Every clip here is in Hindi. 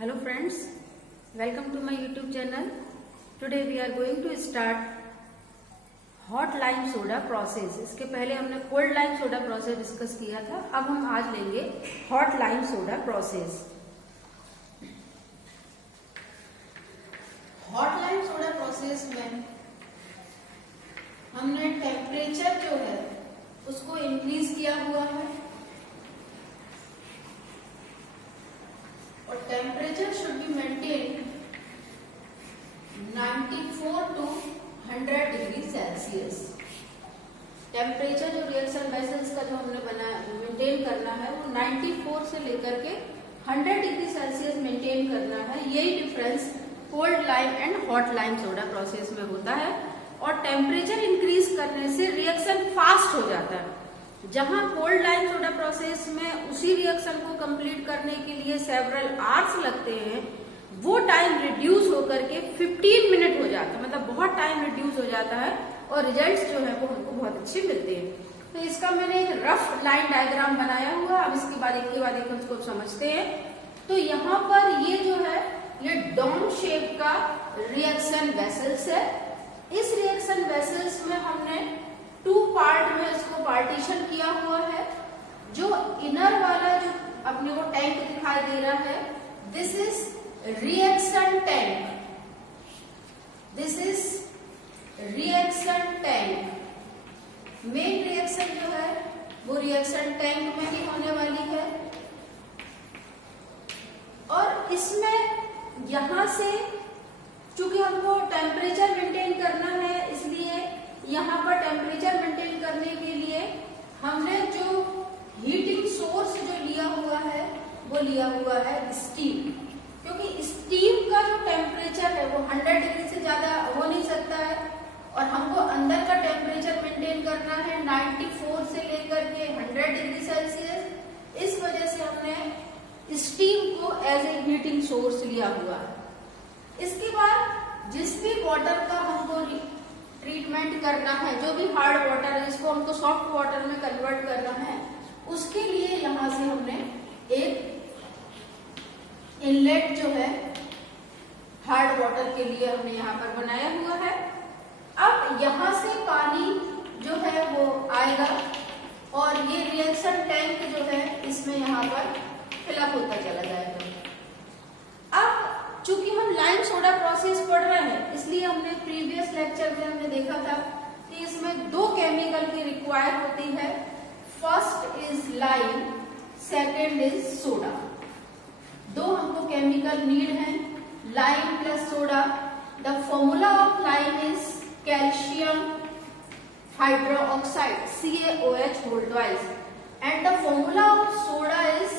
Hello friends, welcome to my YouTube channel. Today we are going to start hot lime soda process. इसके पहले हमने cold lime soda process discuss किया था. अब हम आज लेंगे hot lime soda process. Hot lime soda process में हमने टेम्परेचर जो है उसको इंक्रीज किया हुआ है और temperature should be maintain 94 to 100 degree Celsius. Temperature जो रिएक्शन वेसल्स का जो हमने मेंटेन करना है वो 94 से लेकर के 100 डिग्री सेल्सियस मेंटेन करना है. यही difference cold lime and hot lime soda process में होता है. और टेम्परेचर इंक्रीज करने से रिएक्शन फास्ट हो जाता है. जहां कोल्ड लाइम सोडा प्रोसेस में उसी रिएक्शन को कंप्लीट करने के लिए सेवरल आवर्स लगते हैं, वो टाइम रिड्यूस होकर के 15 मिनट हो जाता है. मतलब बहुत टाइम रिड्यूस हो जाता है और रिजल्ट्स जो है वो हमको बहुत अच्छे मिलते हैं. तो इसका मैंने एक रफ लाइन डायग्राम बनाया हुआ. अब इसके बाद एक उसको समझते हैं. तो यहाँ पर ये जो है ये डोम शेप का रिएक्शन वेसल्स है. इस रिएक्शन वेसल्स में हमने 2 पार्ट में इसको पार्टीशन किया हुआ है. जो इनर वाला जो अपने को टैंक दिखाई दे रहा है, this is reaction tank. This is reaction tank. Main reaction जो है वो रिएक्शन टैंक में ही होने वाली है. और इसमें यहां से चूंकि हमको टेम्परेचर मेंटेन करना है, इसलिए यहाँ पर टेम्परेचर मेंटेन करने के लिए हमने जो हीटिंग सोर्स जो लिया हुआ है वो लिया हुआ है स्टीम. क्योंकि स्टीम का जो टेम्परेचर है वो 100 डिग्री से ज्यादा हो नहीं सकता है और हमको अंदर का टेम्परेचर मेंटेन करना है 94 से लेकर के 100 डिग्री सेल्सियस. इस वजह से हमने स्टीम को एज ए हीटिंग सोर्स लिया हुआ है. इसके बाद जिस भी वाटर का हमको ट्रीटमेंट करना है, जो भी हार्ड वाटर है इसको हमको सॉफ्ट वाटर में कन्वर्ट करना है, उसके लिए यहाँ से हमने एक इनलेट जो है हार्ड वाटर के लिए हमने यहाँ पर बनाया हुआ है. अब यहाँ से पानी जो है वो आएगा और ये रिएक्शन टैंक जो है इसमें यहाँ पर फिलअप होता चला जाएगा. अब चूंकि हम लाइम सोडा प्रोसेस पढ़ रहे हैं, इसलिए हमने प्रीवियस लेक्चर में हमने देखा था कि इसमें 2 केमिकल की रिक्वायर होती है. First is lime, second is soda. 2 हमको केमिकल नीड है, lime plus soda. The formula of lime is calcium hydroxide CaOH whole twice and the formula of soda is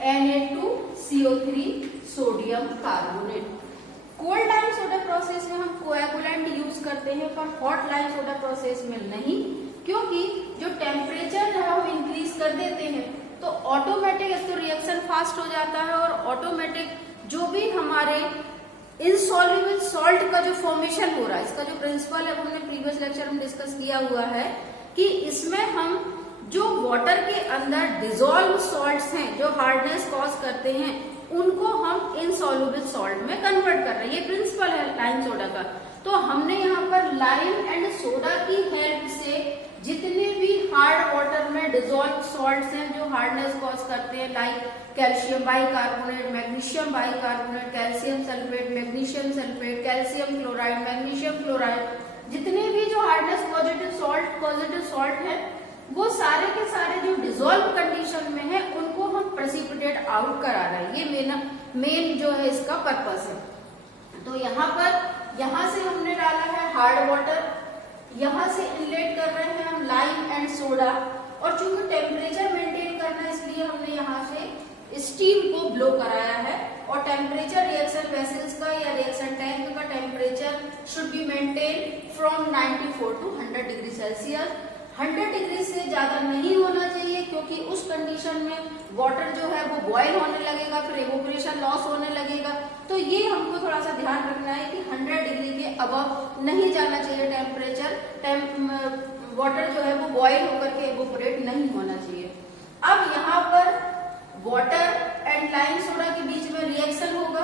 Na2CO3 sodium carbonate. Cold lime soda process में हम कोएगुलेंट यूज करते हैं पर हॉट लाइम सोडा प्रोसेस में नहीं, क्योंकि जो टेम्परेचर है हम इंक्रीज कर देते हैं तो ऑटोमेटिक एक तो रिएक्शन फास्ट हो जाता है और ऑटोमेटिक जो भी हमारे इनसॉल्युबल सॉल्ट का जो फॉर्मेशन हो रहा है, इसका जो प्रिंसिपल है हमने प्रीवियस लेक्चर में डिस्कस किया हुआ है कि इसमें हम जो वाटर के अंदर डिजोल्व सॉल्ट्स हैं जो हार्डनेस कॉज करते हैं उनको हम इनसॉल्युबल सॉल्ट में कन्वर्ट कर रहे हैं. ये प्रिंसिपल है लाइम सोडा का. तो हमने यहाँ पर लाइम एंड सोडा की हेल्प से जितने भी हार्ड वाटर में डिजोल्व सॉल्ट्स हैं जो हार्डनेस कॉज करते हैं, like calcium bicarbonate, magnesium bicarbonate, calcium sulphate, magnesium sulphate, calcium chloride, magnesium chloride, जितने भी जो हार्डनेस पॉजिटिव सॉल्ट है वो सारे के सारे जो डिजोल्व कंडीशन में है उनको हम प्रेसिपिटेट आउट करा रहे हैं. ये मेन जो है इसका पर्पस है. तो यहाँ से हमने डाला है हार्ड वाटर, यहाँ से इनलेट कर रहे हैं हम लाइम एंड सोडा. और चूंकि टेम्परेचर मेंटेन करना है इसलिए हमने यहाँ से स्टीम को ब्लो कराया है. और टेम्परेचर रिएक्शन वेसल्स का या रिएक्शन टैंक का temperature should be maintain from 94 to 100 degree Celsius. 100 degree से ज्यादा नहीं होना चाहिए क्योंकि उस कंडीशन में वाटर जो है वो बॉयल होने लगेगा, फिर इवोपरेशन लॉस होने लगेगा. तो ये हमको थोड़ा सा ध्यान रखना है कि 100 डिग्री के अबव नहीं जाना चाहिए टेम्परेचर. वाटर जो है वो बॉयल होकर के इवोपरेट नहीं होना चाहिए. अब यहाँ पर वाटर एंड लाइम सोडा के बीच में रिएक्शन होगा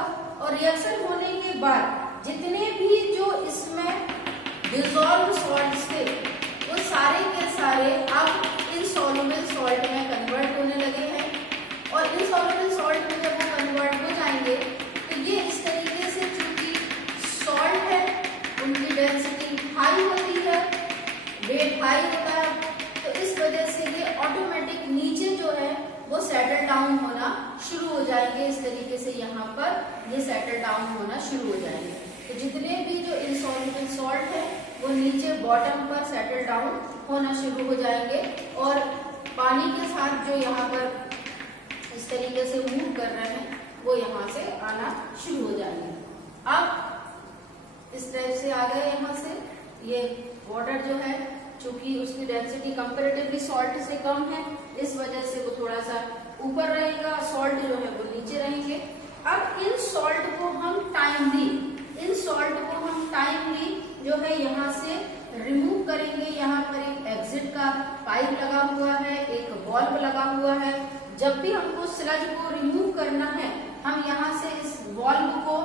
और रिएक्शन होने के बाद जितने भी जो इसमें डिसॉल्व सॉल्ट्स थे वो सारे के सारे अब इनसॉल्युबल सॉल्ट में कन्वर्ट होने लगे हैं। और इनसॉल्युबल सॉल्ट में जब वो कन्वर्ट हो जाएंगे तो ये इस तरीके से, चूंकि सॉल्ट है उनकी डेंसिटी हाई होती है, वेट हाई होता है, तो इस वजह से ये ऑटोमेटिक नीचे जो है वो सेटल डाउन होना शुरू हो जाएंगे। इस तरीके से यहाँ पर ये सेटल डाउन होना शुरू हो जाएंगे। तो जितने भी जो इनसॉल्युबल सॉल्ट है वो नीचे बॉटम पर सेटल डाउन होना शुरू हो जाएंगे और पानी के साथ जो यहाँ पर इस तरीके से मूव कर रहे हैं वो यहाँ से आना शुरू हो जाएंगे। अब इस टाइप से आ गए यहाँ से। ये वाटर जो है चूंकि उसकी डेंसिटी कंपैरेटिवली सॉल्ट से कम है, इस वजह से वो थोड़ा सा ऊपर रहेगा, सॉल्ट जो है वो नीचे रहेंगे। अब इन सॉल्ट को हम टाइमली जो है यहाँ से रिमूव करेंगे। यहाँ पर एक एग्जिट का पाइप लगा हुआ है, एक वॉल्व लगा हुआ है। जब भी हमको स्लज को रिमूव करना है हम यहाँ से इस वॉल्व को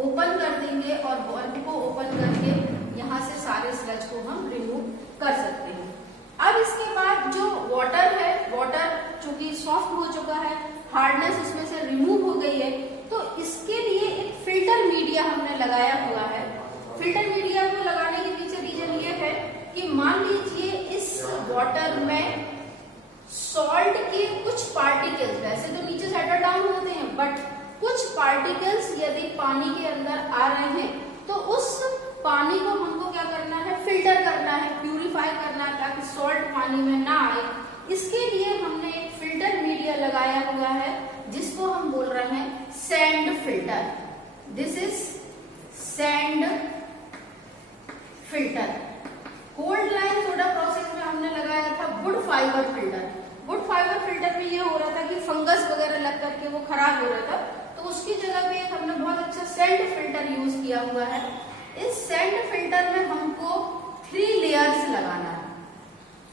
ओपन कर देंगे और वॉल्व को ओपन करके यहाँ से सारे स्लज को हम रिमूव कर सकते हैं। अब इसके बाद जो वाटर है, वाटर चूंकि सॉफ्ट हो चुका है, हार्डनेस इसमें से रिमूव हो गई है, तो इसके लिए एक फिल्टर मीडिया हमने लगाया हुआ है। फिल्टर मीडिया को लगाने के पीछे रीजन ये है कि मान लीजिए इस वाटर में सॉल्ट के कुछ पार्टिकल्स, वैसे तो नीचे सेटल डाउन होते हैं, बट कुछ पार्टिकल्स यदि पानी के अंदर आ रहे हैं तो उस पानी को हमको क्या करना है, फिल्टर करना है, प्यूरिफाई करना है ताकि सॉल्ट पानी में ना आए। इसके लिए हमने एक फिल्टर मीडिया लगाया हुआ है जिसको हम बोल रहे हैं sand filter. This is sand filter. Cold lime soda process में हमने लगाया था wood fibre filter. Wood fibre filter में ये हो रहा था कि फंगस वगैरह लग करके वो खराब हो रहा था, तो उसकी जगह पे हमने बहुत अच्छा सैंड फिल्टर यूज किया हुआ है। इस सैंड फिल्टर में हमको 3 लेयर्स लगाना है।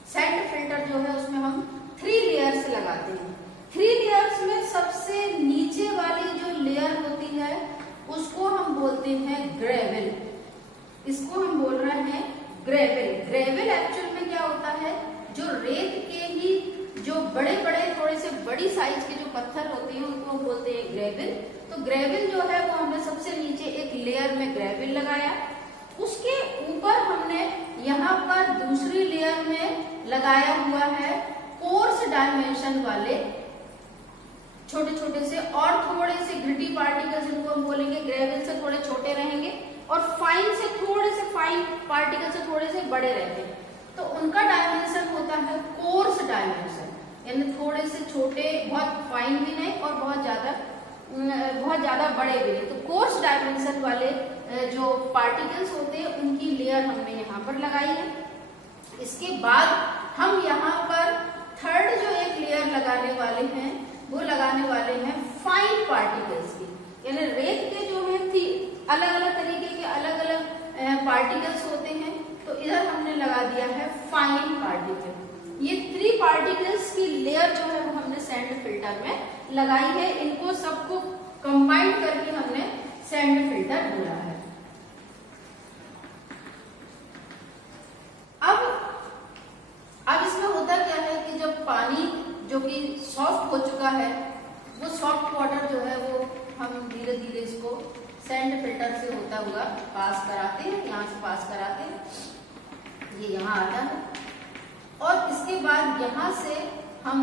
सैंड फिल्टर जो है उसमें हम 3 लेयर्स लगाते हैं। 3 लेयर्स में सबसे नीचे वाली जो लेयर होती है उसको हम बोलते हैं ग्रेवल। इसको हम बोल रहे हैं ग्रेवल। ग्रेवल एक्चुअल में क्या होता है, जो रेत के ही जो बड़े बड़े थोड़े से बड़ी साइज के जो पत्थर होते हैं उनको हम बोलते हैं ग्रेवल। तो ग्रेवल जो है वो हमने सबसे नीचे एक लेयर में ग्रेवल लगाया। उसके ऊपर हमने यहाँ पर दूसरी लेयर में लगाया हुआ है कोर्स डायमेंशन वाले छोटे छोटे से और थोड़े से ग्रिटी पार्टिकल्स, जिनको हम बोलेंगे ग्रेवल से थोड़े छोटे रहेंगे और फाइन से थोड़े से फाइन पार्टिकल से थोड़े से बड़े रहते हैं, तो उनका डायमेंशन होता है कोर्स डायमेंशन, यानी थोड़े से छोटे, बहुत फाइन भी नहीं और बहुत ज्यादा बड़े भी नहीं। तो कोर्स डायमेंशन वाले जो पार्टिकल्स होते हैं उनकी लेयर हमने यहाँ पर लगाई है। इसके बाद हम यहाँ पर थर्ड जो एक लेयर लगाने वाले हैं वो लगाने वाले हैं फाइन पार्टिकल्स की, यानी रेत के जो है थी अलग अलग तरीके के अलग अलग पार्टिकल्स होते हैं, तो इधर हमने लगा दिया है फाइन पार्टिकल। ये 3 पार्टिकल्स की लेयर जो है वो हमने सैंड फिल्टर में लगाई है। इनको सबको कंबाइन करके हमने सैंड फिल्टर बोला है। अब इसमें होता क्या है कि जब पानी जो कि सॉफ्ट हो चुका है, वो सॉफ्ट वाटर जो है वो हम धीरे धीरे इसको सैंड फिल्टर से होता हुआ पास कराते हैं, यहाँ से पास कराते हैं, ये यहाँ आता है और इसके बाद यहाँ से हम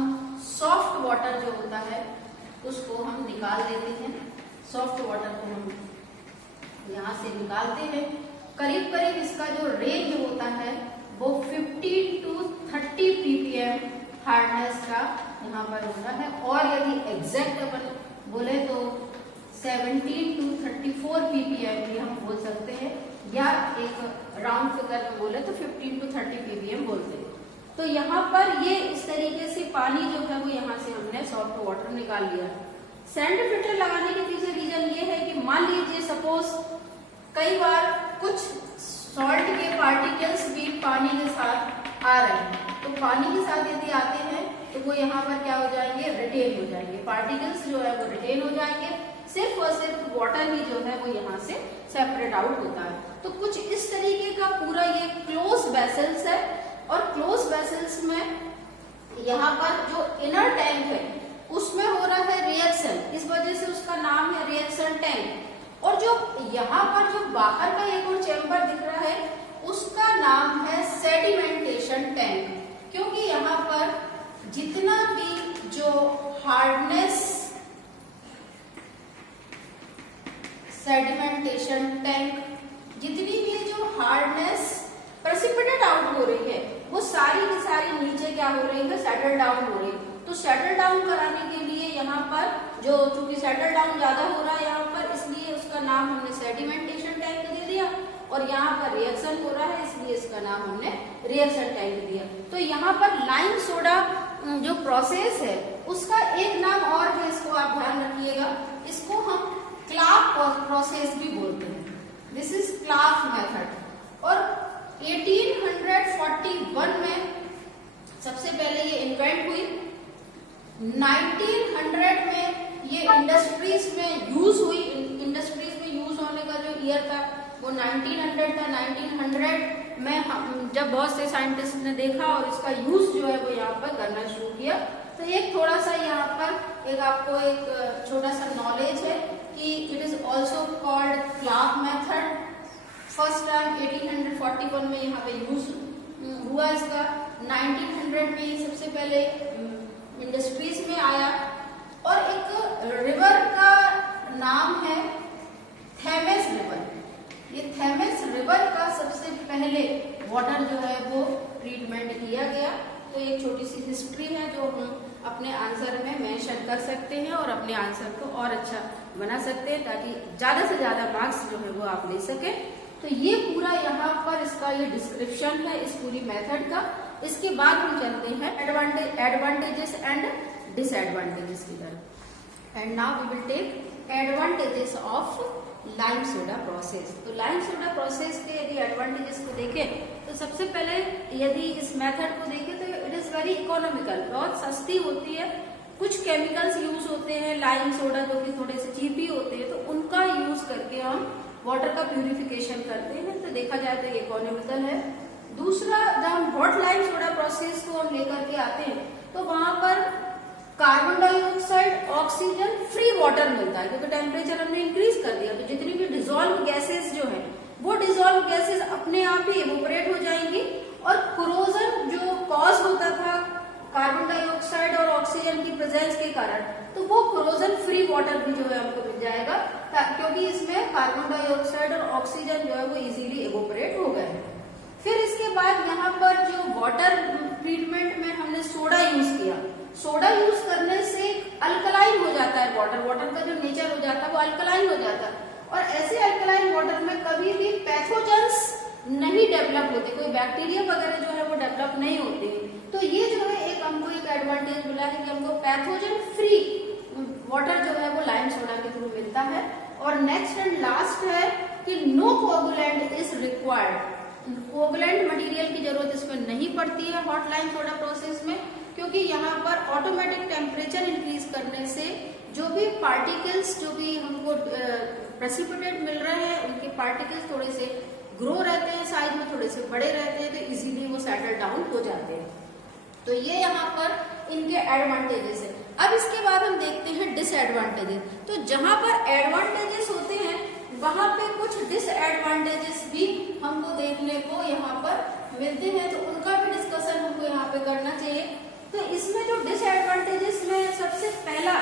सॉफ्ट वाटर जो होता है उसको हम निकाल देते हैं। सॉफ्ट वाटर को हम यहाँ से निकालते हैं। करीब करीब इसका जो रेंज होता है वो 15 to 30 ppm हार्डनेस का यहाँ पर होता है, और यदि एग्जैक्ट अपन बोले तो 17 to 34 ppm भी हम बोल सकते हैं, या एक राउंड फिगर में बोले तो 15 to 30 ppm बोलते हैं। तो यहाँ पर ये इस तरीके से पानी जो है वो यहाँ से हमने सॉफ्ट वाटर निकाल लिया। सैंड फिल्टर लगाने के पीछे रीजन ये है कि मान लीजिए सपोज कई बार कुछ सॉल्ट के पार्टिकल्स भी पानी के साथ आ रहे हैं, तो पानी के साथ यदि आते हैं तो वो यहाँ पर क्या हो जाएंगे, रिटेन हो जाएंगे। पार्टिकल्स जो है वो रिटेन हो जाएंगे, सिर्फ और सिर्फ वाटर ही जो है वो यहाँ से सेपरेट आउट होता है। तो कुछ इस तरीके का पूरा ये क्लोज वेसल्स है, और क्लोज वेसल्स में यहाँ पर जो इनर टैंक है उसमें हो रहा है रिएक्शन, इस वजह से उसका नाम है रिएक्शन टैंक। और जो यहाँ पर जो बाहर का एक और चैम्बर दिख रहा है उसका नाम है सेडिमेंटेशन टैंक, क्योंकि यहाँ पर जितना भी जो हार्डनेस सेडिमेंटेशन टैंक, जितनी भी जो हार्डनेस प्रेसिपिटेट आउट हो रही है वो सारी की सारी नीचे क्या हो रही है, सेटल डाउन हो रही है। तो सेटल डाउन कराने के लिए यहाँ पर जो चूंकि सेटल डाउन ज्यादा हो रहा है यहाँ पर, इसलिए उसका नाम हमने सेडिमेंटेशन टैंक दे दिया, और यहाँ पर रिएक्शन हो रहा है इसलिए इसका नाम हमने रिएक्शन टैंक दिया। तो यहाँ पर लाइम सोडा जो प्रोसेस है उसका एक नाम और है, इसको आप ध्यान रखिएगा, इसको हम क्लार्क प्रोसेस भी बोलते हैं। This is Clark method. और 1841 में सबसे पहले ये इन्वेंट हुई। 1900 में ये इंडस्ट्रीज में यूज हुई। इंडस्ट्रीज में यूज होने का जो ईयर था वो 1900 था। 1900 में जब बहुत से साइंटिस्ट ने देखा और इसका यूज जो है वो यहाँ पर करना शुरू किया। तो एक थोड़ा सा यहाँ पर एक आपको एक छोटा सा नॉलेज है कि it is also called Clark method. First time 1841 में यहाँ पे यूज हुआ इसका। 1900 में सबसे पहले इंडस्ट्रीज में आया। और एक रिवर का नाम है थेमेस रिवर। ये थेमेस रिवर का सबसे पहले वाटर जो है वो ट्रीटमेंट किया गया। तो एक छोटी सी हिस्ट्री है जो हम अपने आंसर में मेंशन कर सकते हैं और अपने आंसर को और अच्छा बना सकते हैं, ताकि ज्यादा से ज्यादा मार्क्स जो है वो आप ले सके। तो ये पूरा यहाँ पर इसका ये डिस्क्रिप्शन है इस पूरी मेथड का। इसके बाद हम चलते हैं एडवांटेजेस एंड डिसएडवांटेजेस की तरफ। And now we will take advantages of lime soda process. तो लाइम सोडा प्रोसेस के यदि एडवांटेजेस को देखें तो सबसे पहले यदि इस मेथड को देखें तो इट इज वेरी इकोनॉमिकल, बहुत सस्ती होती है। कुछ केमिकल्स यूज होते हैं लाइम सोडा जो कि थोड़े से चीपी होते हैं, तो उनका यूज करके हम वाटर का प्यूरिफिकेशन करते हैं। तो देखा जाए तो ये इकोनॉमिकल है। दूसरा, जब हम हॉट लाइम सोडा प्रोसेस को हम लेकर के आते हैं तो वहां पर carbon dioxide, oxygen, free water मिलता है, क्योंकि टेम्परेचर हमने इंक्रीज कर दिया। तो जितनी भी डिजोल्व गैसेस जो है वो डिजोल्व गैसेस अपने आप ही इवोपरेट हो जाएंगी। और क्रोजन जो कॉज होता था कार्बन डाइऑक्साइड और ऑक्सीजन की प्रेजेंस के कारण, तो वो क्रोजन फ्री वाटर भी जो है हमको मिल जाएगा, क्योंकि इसमें कार्बन डाइऑक्साइड और ऑक्सीजन जो है वो इजीली इवोपरेट हो गए हैं। फिर इसके बाद यहाँ पर जो वाटर ट्रीटमेंट में हमने सोडा यूज किया। सोडा यूज करने से अल्कलाइन हो जाता है वाटर। वाटर का जो नेचर हो जाता है वो अल्कलाइन हो जाता है, और ऐसे अल्कलाइन वाटर में कभी भी पैथोजेंस नहीं डेवलप होते, कोई बैक्टीरिया वगैरह जो है वो डेवलप नहीं होते। तो ये जो है एक हमको एक एडवांटेज मिला है कि हमको पैथोजन फ्री वाटर जो है वो लाइम सोडा के थ्रू मिलता है। और नेक्स्ट एंड लास्ट है कि no coagulant is required. Coagulant material की जरूरत इसमें नहीं पड़ती है हॉट लाइम सोडा प्रोसेस में, क्योंकि यहाँ पर ऑटोमेटिक टेम्परेचर इंक्रीज करने से जो भी पार्टिकल्स जो भी हमको प्रेसिपिटेट मिल रहे हैं उनके पार्टिकल्स थोड़े से ग्रो रहते हैं, साइज में थोड़े से बड़े रहते हैं, तो इजीली वो सेटल डाउन हो जाते हैं। तो ये यहाँ पर इनके एडवांटेजेस है। अब इसके बाद हम देखते हैं डिसएडवांटेजेस। तो जहां पर एडवांटेजेस होते हैं वहां पे कुछ डिसएडवांटेजेस भी हमको देखने को यहाँ पर मिलते हैं, तो उनका भी डिस्कशन हमको यहाँ पे करना चाहिए। तो इसमें जो डिसएडवांटेजेस में सबसे पहला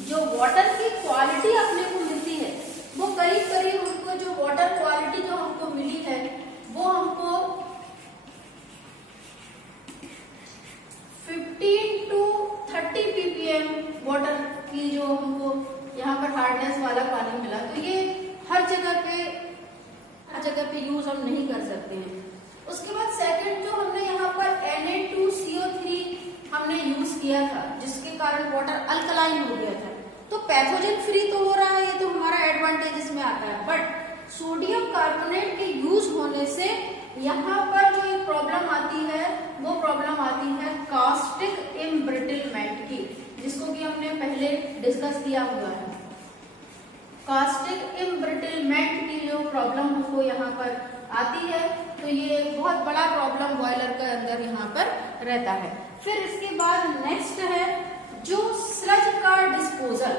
जो वाटर की क्वालिटी अपने को मिलती है वो करीब करीब हमको जो वाटर क्वालिटी जो हमको मिली है वो हमको 15 to 30 ppm वाटर की जो हमको यहाँ पर हार्डनेस वाला पानी मिला। तो ये हर जगह पे यूज हम नहीं कर सकते हैं। उसके बाद सेकंड जो हमने यहाँ पर Na2CO3 हमने यूज किया था, जिसके कारण वाटर अल्कलाइन हो गया था। तो पैथोजन फ्री तो हो रहा है, ये तो हमारा एडवांटेजेस में आता है। बट सोडियम कार्बोनेट के यूज होने से यहाँ पर जो एक प्रॉब्लम आती है वो प्रॉब्लम आती है कास्टिक इम्ब्रिटलमेंट की, जिसको कि हमने पहले डिस्कस किया हुआ है। कास्टिक इम्ब्रिटलमेंट की जो प्रॉब्लम हमको यहाँ पर आती है, तो ये एक बहुत बड़ा प्रॉब्लम बॉयलर के अंदर यहाँ पर रहता है। फिर इसके बाद नेक्स्ट है जो स्लज का डिस्पोजल।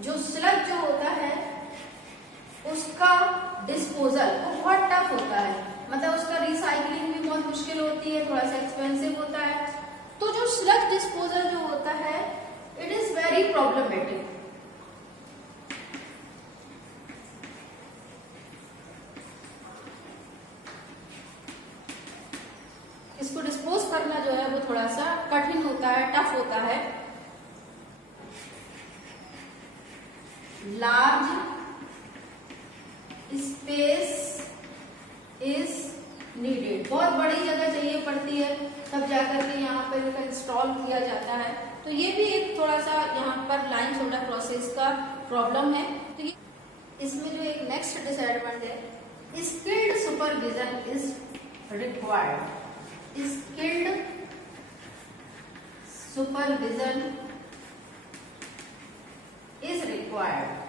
जो स्लज जो होता है उसका डिस्पोजल वो बहुत टफ होता है, मतलब उसका रिसाइकलिंग भी बहुत मुश्किल होती है, थोड़ा सा एक्सपेंसिव होता है। तो जो स्लज डिस्पोजल जो होता है इट इज वेरी प्रॉब्लमेटिक। इसको डिस्पोज करना जो है वो थोड़ा सा कठिन होता है, टफ होता है। लार्ज स्पेस इज नीडेड, बहुत बड़ी जगह चाहिए पड़ती है तब जाकर के यहाँ पर इसका इंस्टॉल किया जाता है। तो ये भी एक थोड़ा सा यहाँ पर लाइम सोडा प्रोसेस का प्रॉब्लम है। तो ये इसमें जो एक नेक्स्ट डिसएडवांटेज है, skilled supervision is required. Skilled supervision is required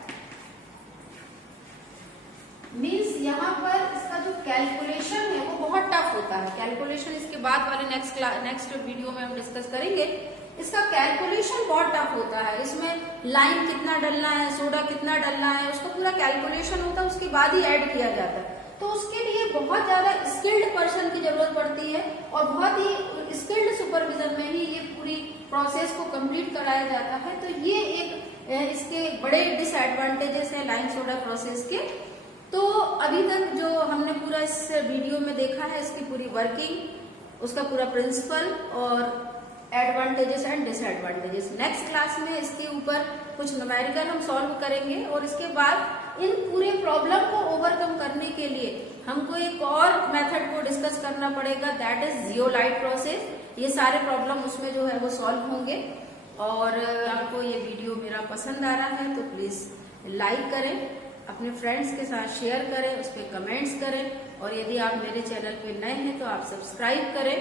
means यहाँ पर इसका जो कैलकुलेशन है वो बहुत टफ होता है। कैलकुलेशन इसके बाद वाले नेक्स्ट वीडियो में हम डिस्कस करेंगे। इसका कैलकुलेशन बहुत टफ होता है, इसमें लाइम कितना डलना है, सोडा कितना डलना है, उसका पूरा कैलकुलेशन होता है, उसके बाद ही ऐड किया जाता है। तो उसके लिए बहुत ज्यादा स्किल्ड पर्सन की जरूरत पड़ती है और बहुत ही स्किल्ड सुपरविजन में ही ये पूरी प्रोसेस को कंप्लीट कराया जाता है। तो ये एक इसके बड़े डिसएडवांटेजेस है लाइम सोडा प्रोसेस के। तो अभी तक जो हमने पूरा इस वीडियो में देखा है इसकी पूरी वर्किंग, उसका पूरा प्रिंसिपल और advantages and disadvantages. Next class में इसके ऊपर कुछ न्यूमेरिकल हम सॉल्व करेंगे और इसके बाद इन पूरे प्रॉब्लम को ओवरकम करने के लिए हमको एक और मेथड को डिस्कस करना पड़ेगा, दैट इज जियोलाइट प्रोसेस। ये सारे प्रॉब्लम उसमें जो है वो सॉल्व होंगे। और आपको ये वीडियो मेरा पसंद आ रहा है तो प्लीज लाइक करें, अपने फ्रेंड्स के साथ शेयर करें, उस पर कमेंट्स करें और यदि आप मेरे चैनल पे नए हैं तो आप सब्सक्राइब करें।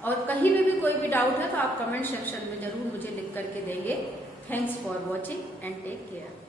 और कहीं भी कोई भी डाउट है तो आप कमेंट सेक्शन में जरूर मुझे लिख करके देंगे। Thanks for watching and take care.